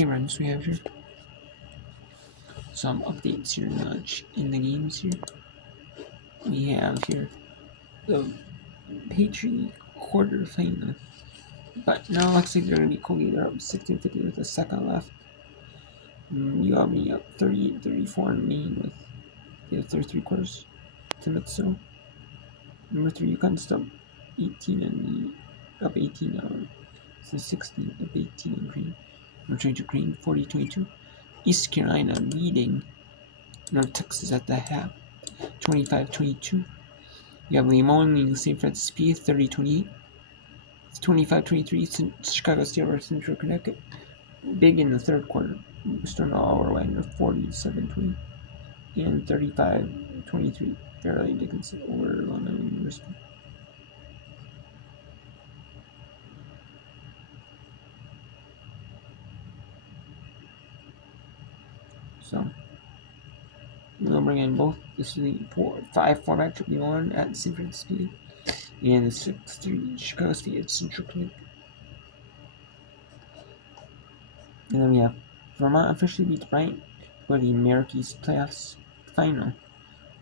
Okay, runs we have here. Some updates here in the games here. We have here the Patriot quarterfinal. But now it looks like they're going to be Kogi. They're up 16-50 with a second left. You have me up 38-34 in main with the third three quarters to Mitsu. Number 3, UConn still 18 and up 18 now. So 16 up 18 in green. Number 22 green 40-22. East Carolina leading North Texas at the half 25-22. You have Limon leading St. Francis P 30-28. 25-23 Chicago State over Central Connecticut. Big in the third quarter. Stone Hour Wagner 47-20 and 35-23 Fairleigh Dickinson over Long Island University. So we'll bring in both. This is the 5-4 matchup Milan at St. Francis P and the 6-3 Chicago State at Central Connecticut. And then we have Vermont officially beats Bryant for the America's playoffs final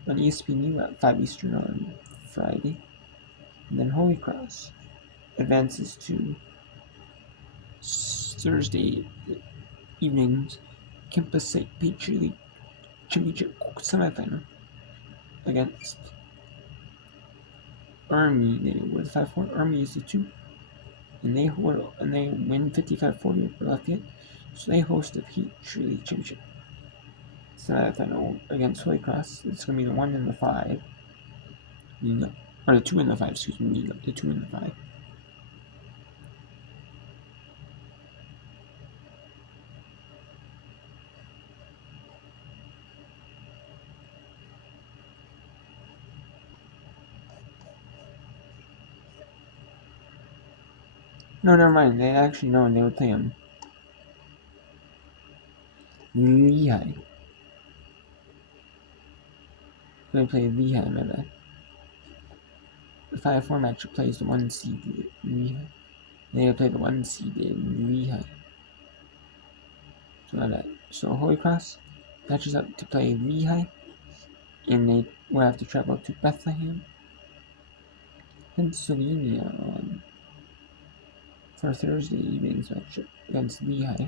on ESPNU at 5 Eastern on Friday. And then Holy Cross advances to Thursday evening's Campus Site Patriot League Championship semifinal against Army. They were the 5-4. Army is the 2, and they win 55-40 over Lafayette. So they host the Patriot League Championship semifinal against Holy Cross. It's going to be the 1 and the 5. Or the 2 and the 5, excuse me, the 2 and the 5. No, never mind. They actually know, and they would play them. Lehigh. They play Lehigh, my bad. The 5-4 matchup plays the 1 seed Lehigh. They would play the 1 seed in Lehigh. So like that. So Holy Cross matches up to play Lehigh, and they will have to travel to Bethlehem, Pennsylvania for Thursday evening's matchup against Lehigh.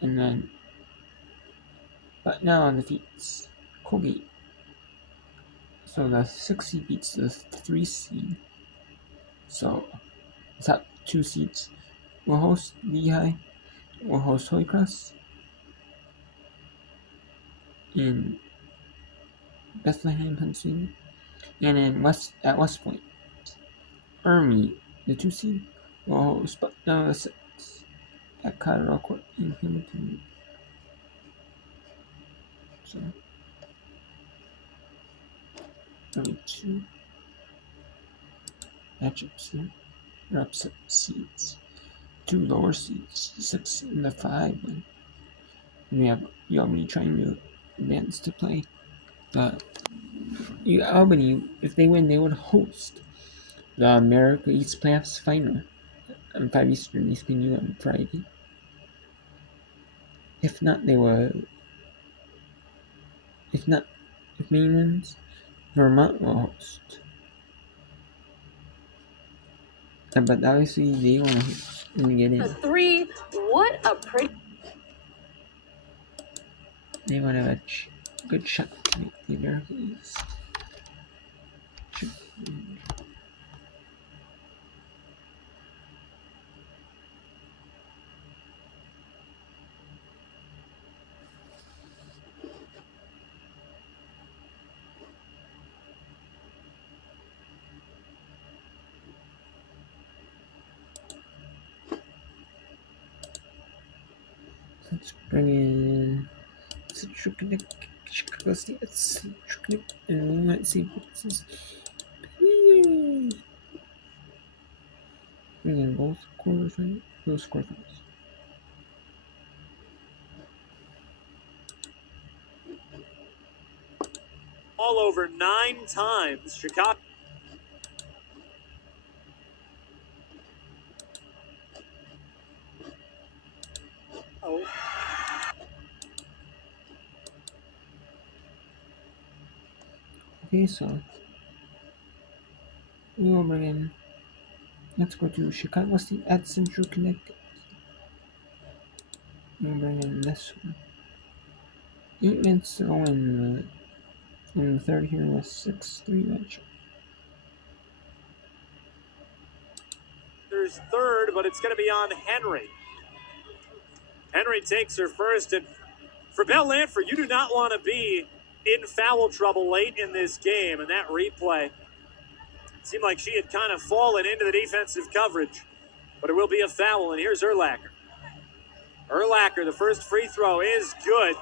And then, but now defeats Colgate. So the 6 seed beats the 3 seed. So the top 2 seeds will host Lehigh, will host Holy Cross in Bethlehem, Pennsylvania, and in West Point. Army, the 2 seed, will host the 6 at Colorado Court in Hamilton. So, only 2 matchups here. Or upset seeds. 2 lower seeds, 6 and the 5 win. And we have Albany trying to advance to play the Albany. If they win, they would host the America East Playoffs final on 5 Eastern ESPNU on Friday. If not, they will. If Maine wins, Vermont will host. But obviously, they want to get in. A 3. What a pretty. They want to have a good shot to make the America East. Let's bring in Chicago State, and let's see what this is. Bring in both quarters, right? Those quarters. All over 9 times, Chicago. Okay, so we will bring in. Let's go to Chicago State at Central Connecticut. We'll bring in this one. 8 minutes to go in the third here with 6-3 matchup. There's third, but it's going to be on Henry. Henry takes her first, and for Belle Lanford, you do not want to be in foul trouble late in this game, and that replay seemed like she had kind of fallen into the defensive coverage, but it will be a foul, and here's Urlacher. Urlacher, the first free throw is good.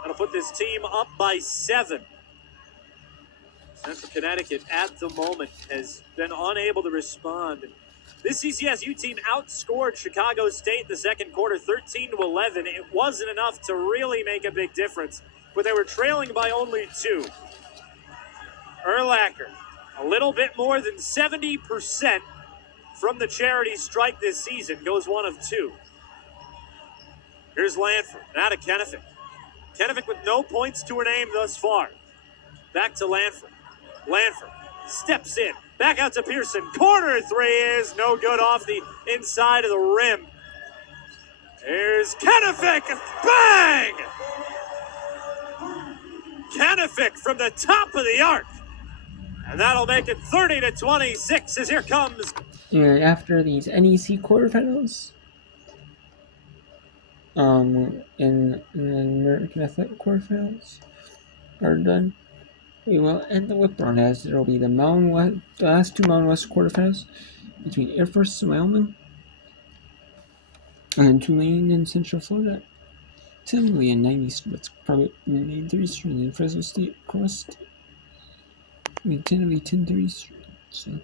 That'll put this team up by 7. Central Connecticut, at the moment, has been unable to respond. This CCSU team outscored Chicago State in the second quarter 13-11. It wasn't enough to really make a big difference, but they were trailing by only 2. Urlacher, a little bit more than 70% from the charity strike this season, goes 1 of 2. Here's Lanford, now to Kennefic. Kennefic with no points to her name thus far. Back to Lanford. Lanford steps in. Back out to Pearson. Corner 3 is no good, off the inside of the rim. Here's Kennefic. Bang! Kennefic from the top of the arc. And that'll make it 30-26 as here comes. And after these NEC quarterfinals, in the American Athletic quarterfinals are done, we will end the whip round as there will be the last 2 Mountain West quarterfinals between Air Force and Wyoming, and Tulane in Central Florida. Typically in 9 Eastern, but it's probably 9:30 Eastern, and Fresno State across. We tend to be 10:30 Eastern,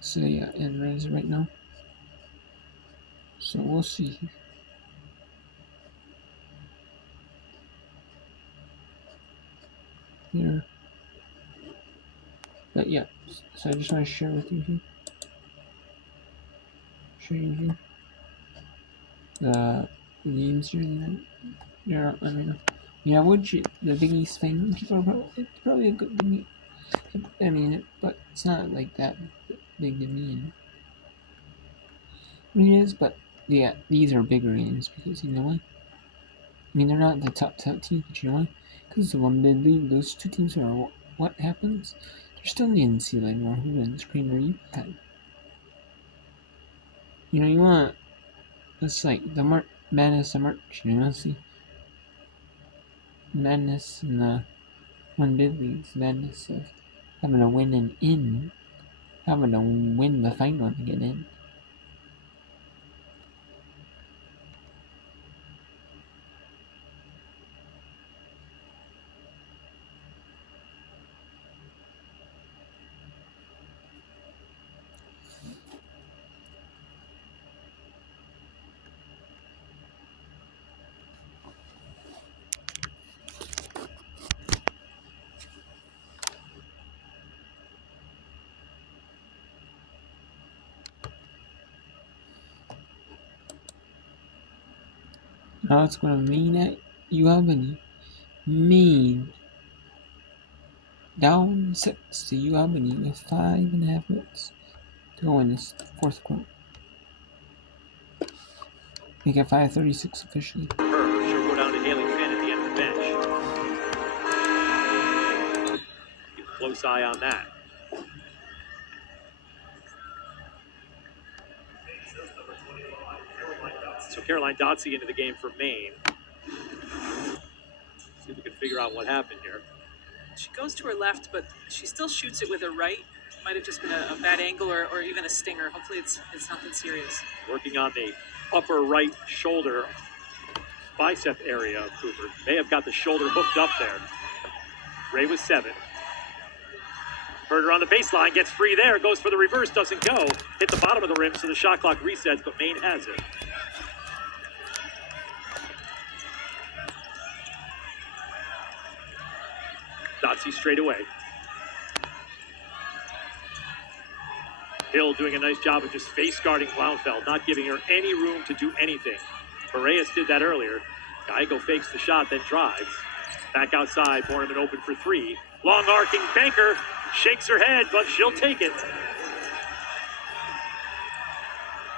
so yeah, and as right now. So we'll see here. But yeah, so I just want to share with you here. Show you here the games here that they're up on right now. Yeah, the Big East thing, people are probably a good to me. I mean, but it's not like that big to me. I mean, it is, but yeah, these are bigger games because you know why? I mean, they're not the top team, but you know why? Because the one bid league, those 2 teams are what happens? They're still in the NCAA, no who wins, Cream or UConn. You know, you want, it's like the madness of March, you know, see? Madness in the one bid leagues, madness of having to win and in, having to win the final to get in. Now it's going to Maine at UAlbany. Maine down 6 to UAlbany with 5.5 minutes to go in this 4th quarter. Make it 5:36 officially. She'll go down to Haley Finn at the end of the bench. Keep a close eye on that. So Caroline Dotsey into the game for Maine. See if we can figure out what happened here. She goes to her left, but she still shoots it with her right. Might have just been a bad angle or even a stinger. Hopefully it's nothing serious. Working on the upper right shoulder bicep area of Cooper. May have got the shoulder hooked up there. Ray with 7. Herder on the baseline, gets free there, goes for the reverse, doesn't go. Hit the bottom of the rim, so the shot clock resets, but Maine has it. Dotsey straight away. Hill doing a nice job of just face guarding Blaunfeld, not giving her any room to do anything. Boreas did that earlier. Gallego fakes the shot, then drives. Back outside, Borneman open for three. Long arcing banker, shakes her head, but she'll take it.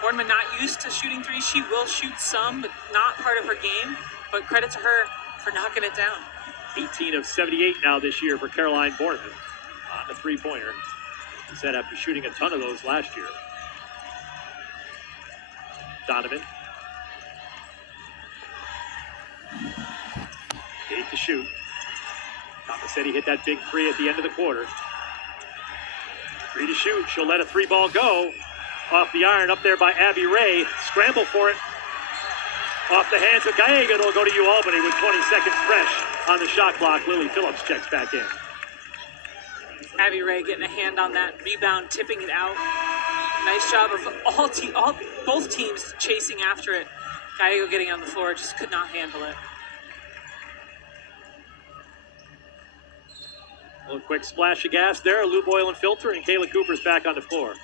Borneman not used to shooting threes. She will shoot some, but not part of her game. But credit to her for knocking it down. 18 of 78 now this year for Caroline Borneman on the three-pointer. Said after shooting a ton of those last year. Donovan. 8 to shoot. Tomasetti hit that big three at the end of the quarter. 3 to shoot. She'll let a three ball go. Off the iron, up there by Abby Ray. Scramble for it. Off the hands of Gallego. It'll go to UAlbany with 20 seconds fresh on the shot clock. Lily Phillips checks back in. Abby Ray getting a hand on that rebound, tipping it out. Nice job of both teams chasing after it. Gallego getting on the floor, just could not handle it. A little quick splash of gas there. Lube oil and filter, and Kayla Cooper's back on the floor.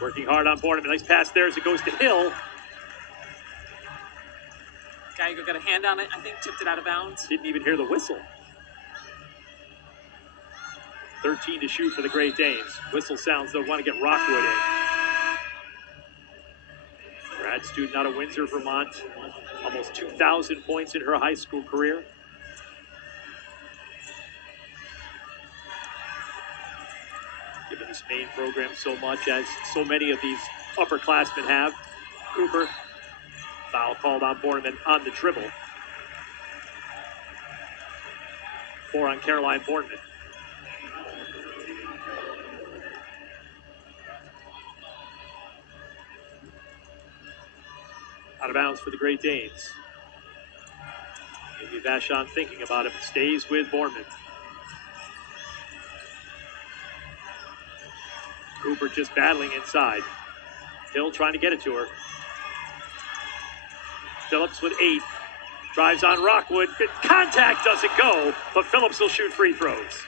Working hard on Borneman. Nice pass there as it goes to Hill. Gallego got a hand on it, I think tipped it out of bounds. Didn't even hear the whistle. 13 to shoot for the Great Danes. Whistle sounds they'll want to get Rockwood in. Grad student out of Windsor, Vermont. Almost 2,000 points in her high school career. Given this main program so much, as so many of these upperclassmen have. Cooper, foul called on Borneman on the dribble. 4 on Caroline Borneman. Out of bounds for the Great Danes. Maybe Vachon thinking about it, stays with Borneman. Cooper just battling inside. Hill trying to get it to her. Phillips with 8. Drives on Rockwood. Contact doesn't go, but Phillips will shoot free throws.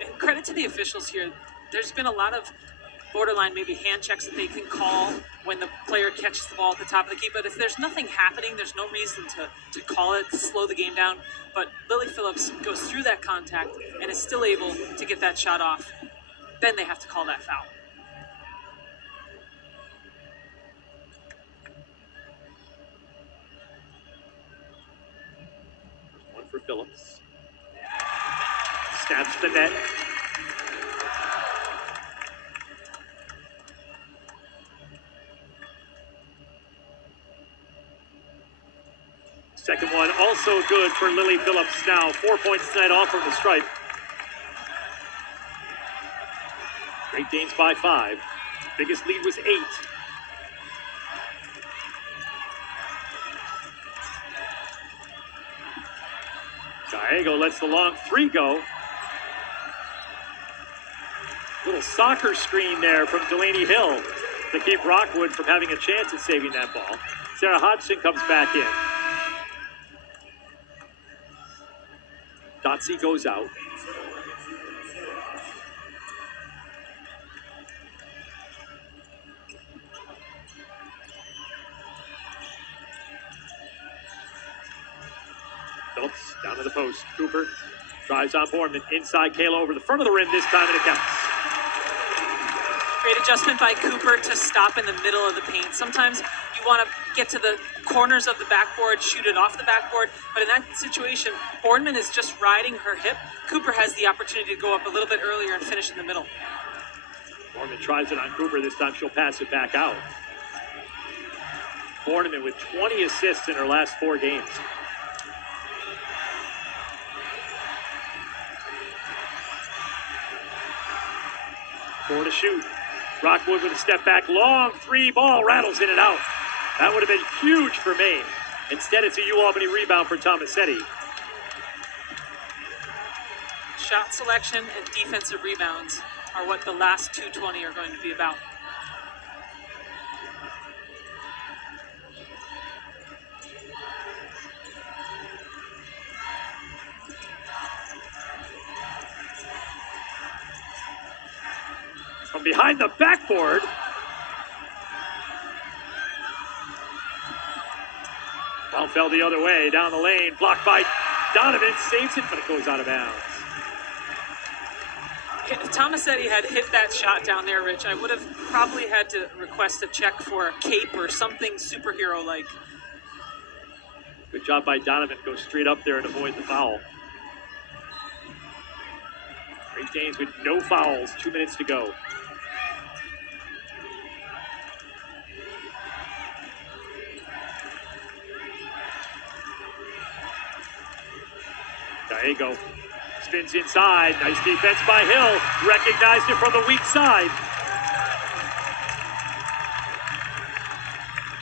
And credit to the officials here. There's been a lot of borderline maybe hand checks that they can call when the player catches the ball at the top of the key. But if there's nothing happening, there's no reason to call it, to slow the game down. But Lily Phillips goes through that contact and is still able to get that shot off. Then they have to call that foul. One for Phillips. Snaps the net. Second one also good for Lily Phillips now. 4 points tonight off from the stripe. Great Danes by 5. Biggest lead was 8. Gallego lets the long 3 go. Little soccer screen there from Delaney Hill to keep Rockwood from having a chance at saving that ball. Sarah Hodgson comes back in. Dotsey goes out. Phillips down to the post. Cooper drives on Borneman. Inside Kayla over the front of the rim this time, and it counts. Great adjustment by Cooper to stop in the middle of the paint. Sometimes you want to get to the corners of the backboard, shoot it off the backboard, but in that situation, Borneman is just riding her hip. Cooper has the opportunity to go up a little bit earlier and finish in the middle. Borneman tries it on Cooper. This time she'll pass it back out. Borneman with 20 assists in her last 4 games. Four to shoot. Rockwood with a step back, long 3 ball, rattles in and out. That would have been huge for Maine. Instead, it's a UAlbany rebound for Tomasetti. Shot selection and defensive rebounds are what the last 220 are going to be about. From from behind the backboard. Ball fell the other way, down the lane, blocked by Donovan, saves it, but it goes out of bounds. If Tomasetti had hit that shot down there, Rich, I would have probably had to request a check for a cape or something superhero-like. Good job by Donovan to go straight up there and avoid the foul. Great Danes with no fouls, 2 minutes to go. Diego spins inside. Nice defense by Hill. Recognized it from the weak side.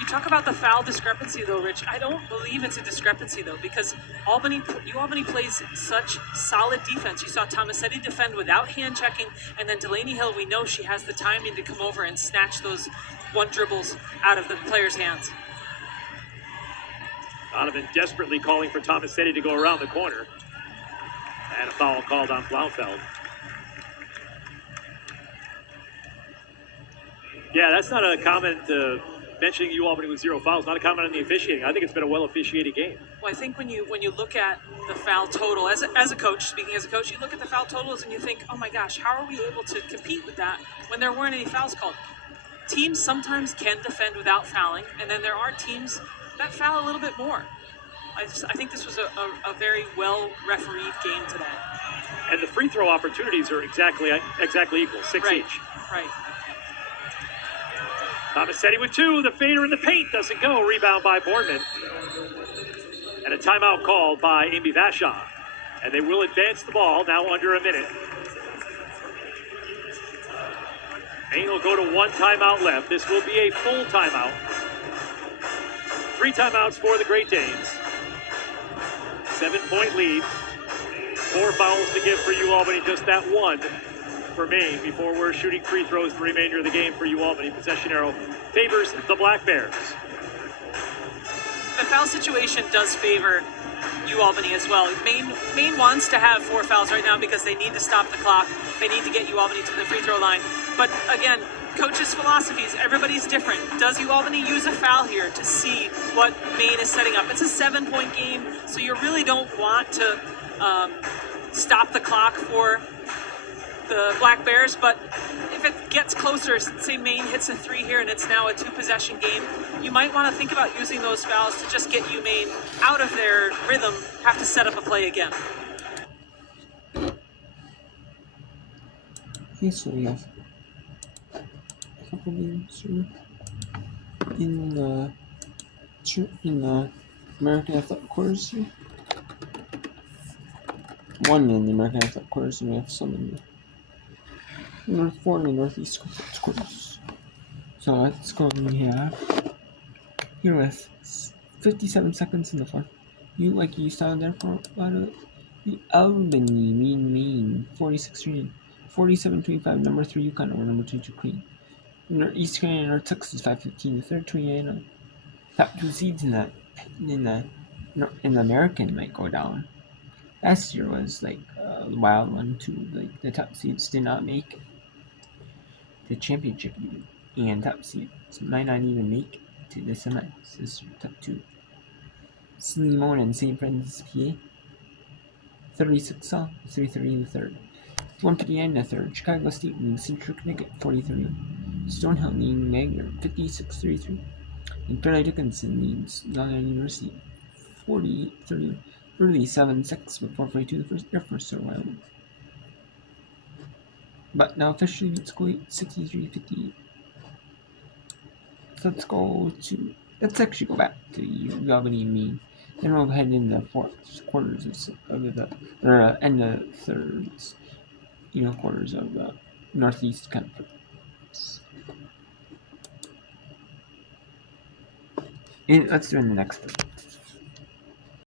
You talk about the foul discrepancy, though, Rich. I don't believe it's a discrepancy, though, because Albany plays such solid defense. You saw Tomasetti defend without hand checking, and then Delaney Hill, we know she has the timing to come over and snatch those one dribbles out of the player's hands. Donovan desperately calling for Tomasetti to go around the corner. And a foul called on Blaufeld. Yeah, that's not a comment mentioning UAlbany with 0 fouls. Not a comment on the officiating. I think it's been a well-officiated game. Well, I think when you look at the foul total, as a coach, speaking as a coach, you look at the foul totals and you think, oh my gosh, how are we able to compete with that when there weren't any fouls called? Teams sometimes can defend without fouling, and then there are teams that foul a little bit more. I think this was a very well-refereed game today. And the free throw opportunities are exactly equal, 6 right. each. Right. Tomasetti with 2. The fader in the paint doesn't go. Rebound by Boardman. And a timeout called by Amy Vachon. And they will advance the ball now under a minute. Maine will go to 1 timeout left. This will be a full timeout. 3 timeouts for the Great Danes. 7-point lead. 4 fouls to give for UAlbany, just that 1 for Maine before we're shooting free throws the remainder of the game for UAlbany. Possession arrow favors the Black Bears. The foul situation does favor UAlbany as well. Maine wants to have 4 fouls right now because they need to stop the clock. They need to get UAlbany to the free throw line. But again, coaches' philosophies, everybody's different. Does UAlbany use a foul here to see what Maine is setting up? It's a 7-point game, so you really don't want to stop the clock for the Black Bears, but if it gets closer, say Maine hits a 3 here and it's now a 2-possession game, you might want to think about using those fouls to just get Maine out of their rhythm, have to set up a play again. Okay, so we have a couple games here in the American Athletic quarters here. 1 in the American Athletic quarters, and we have some in the North 4 and the Northeast quarters. So let's go and we have here with 57 seconds in the fourth. You saw there for a lot of it. The Albany Maine 46-3, 47-25, number 3 UConn over number 2 Ukraine. East Carolina, North Texas 5-15, the third 28. Top 2 seeds in the American might go down. Last year was like a wild one too. Like the top seeds did not make the championship even, and top seeds might not even make to the semis. This year, top 2. Slimone and St. Francis, PA. 36 all, 3-3 in the third. 159 in the third. Chicago State and Central Connecticut 43. Stonehill leading Magner 56-33. And Fairleigh Dickinson leads Long Island University 40-30. Early 7-6 before 42 the first while. But now officially beats Kuwait 63-58. So let's actually go back to UAlbany and Maine. Then we'll head in the fourth quarters and the thirds, quarters of the Northeast Conference. And let's do it in the next one.